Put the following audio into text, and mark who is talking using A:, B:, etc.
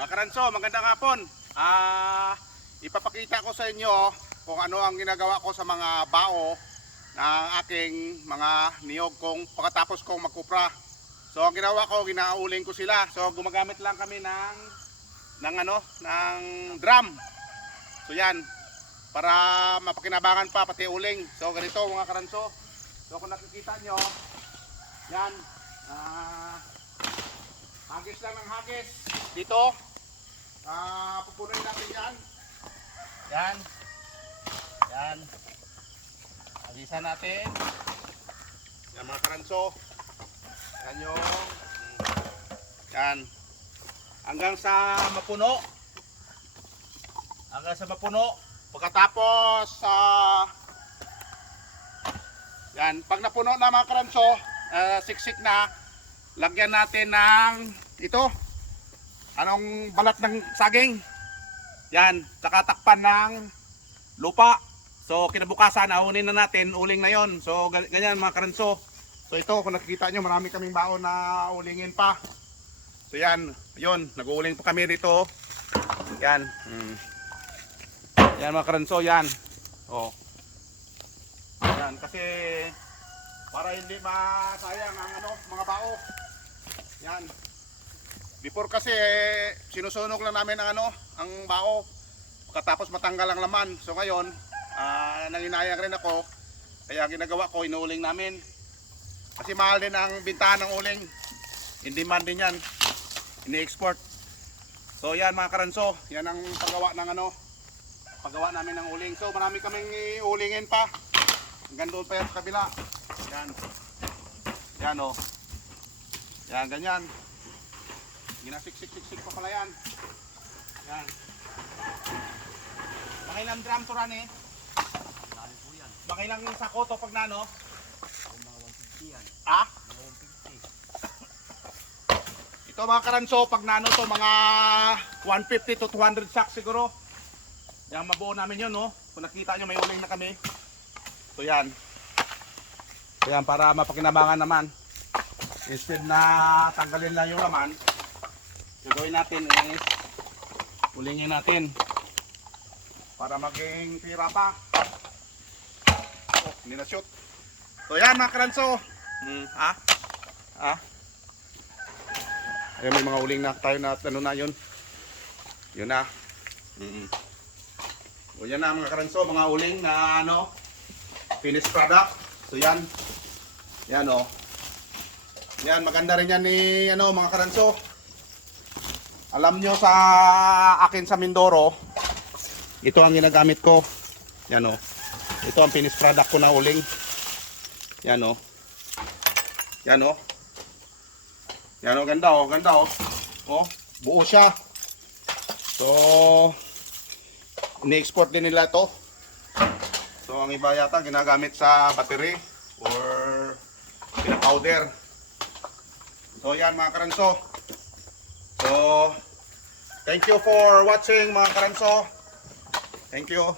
A: Mga karanso, magandang hapon. Ah, ipapakita ko sa inyo kung ano ang ginagawa ko sa mga bao ng aking mga niyog kong pagkatapos kong magkupra. So ang ginawa ko, ginauling ko sila. So gumagamit lang kami ng ng ano, ng drum. So yan, para mapakinabangan pa pati uling. So ganito mga karanso. So kung nakikita nyo, yan, ah, hagis lang ng hagis. Dito, ah, pupunin natin yan. Yan, yan. Hagisan natin. Yan mga karanso. Yan yung, yan. Hanggang sa mapuno. Hanggang sa mapuno. Pagkatapos sa yan, pag napuno na mga karanso, ah, siksik na, lagyan natin ng ito. Anong balat ng saging? Yan, saka takpan ng lupa. So kinabukasan, ahunin na natin, uling na yon. So ga- ganyan mga karanso. So ito, kung nakikita nyo, marami kaming baon na ulingin pa. So yan, yun, nag-uuling pa kami dito. Yan. Mm. Yan mga karanso, yan. Oh. Yan, kasi para hindi masayang ang ano, mga bao. Yan. Before kasi eh, sinusunog lang namin ang ano, ang bao. Pagkatapos matanggal ang laman. So ngayon, ah nanginayang rin ako. Kaya ginagawa ko, inuuling namin. Kasi mahal din ang bintahan ng uling. Hindi man din yan. Ini-export. So yan mga karanso, yan ang paggawa ng ano, paggawa namin ng uling. So marami kaming iulingin pa. Hanggang doon pa yan sa kabila. Yan. Yan o. Yan, ganyan. Ginasiksik-siksik pa pala yan. Yan. Makilang drum to ran eh. Makilang sako to pag nano. Ah? Ito mga karanso, pag nano to, mga 150 to 200 sacks siguro. Yan, mabuo namin yun, no? Kung nakita nyo, may uling na kami. So yan. So yan, para mapakinabangan naman. Instead na tanggalin lang yung laman, gagawin natin is ulingin natin. Para maging tira pa. Oh, hindi na shoot. So yan mga karanso. Hmm, ah? Ah? Ayun, may mga uling na tayo na ano na yun. Yun na. Mm O yan na mga karanso, mga uling na ano, finished product. So yan. Yan o. Yan, maganda rin yan ni ano, mga karanso. Alam nyo sa akin sa Mindoro, ito ang ginagamit ko. Yan o. Ito ang finished product ko na uling. Yan o. Yan o. Yan o, ganda o, ganda o. O, buo siya. So, ini-export din nila to. So, ang iba yata ginagamit sa battery or powder. So, yan mga karanso. So, thank you for watching mga karanso. Thank you.